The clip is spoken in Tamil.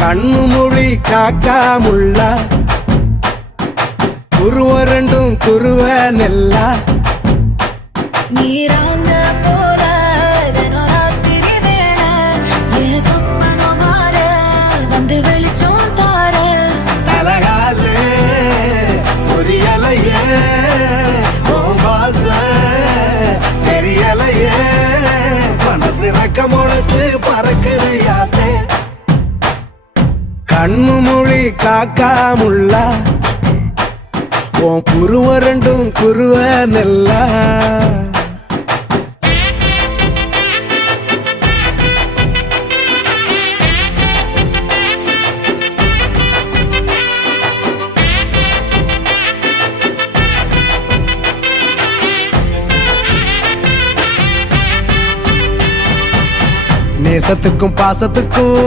கண்ணு மொழி காக்காமுள்ள குருவ ரெண்டும் குருவ நெல்லா நீராங்க போல ராத்திரி வேள என் சொப்பனம் மாற வந்து வெளிச்சம் தார தலகாலே பொரியலையே ஓம்பாச தெரியலையே மனசு ரக்க முளைச்சு பறக்குது யாத்தே கண்ணு மொழி காக்காமுள்ள உன் குருவ ரெண்டும் குருவ நெல்லா நேசத்துக்கும் பாசத்துக்கும்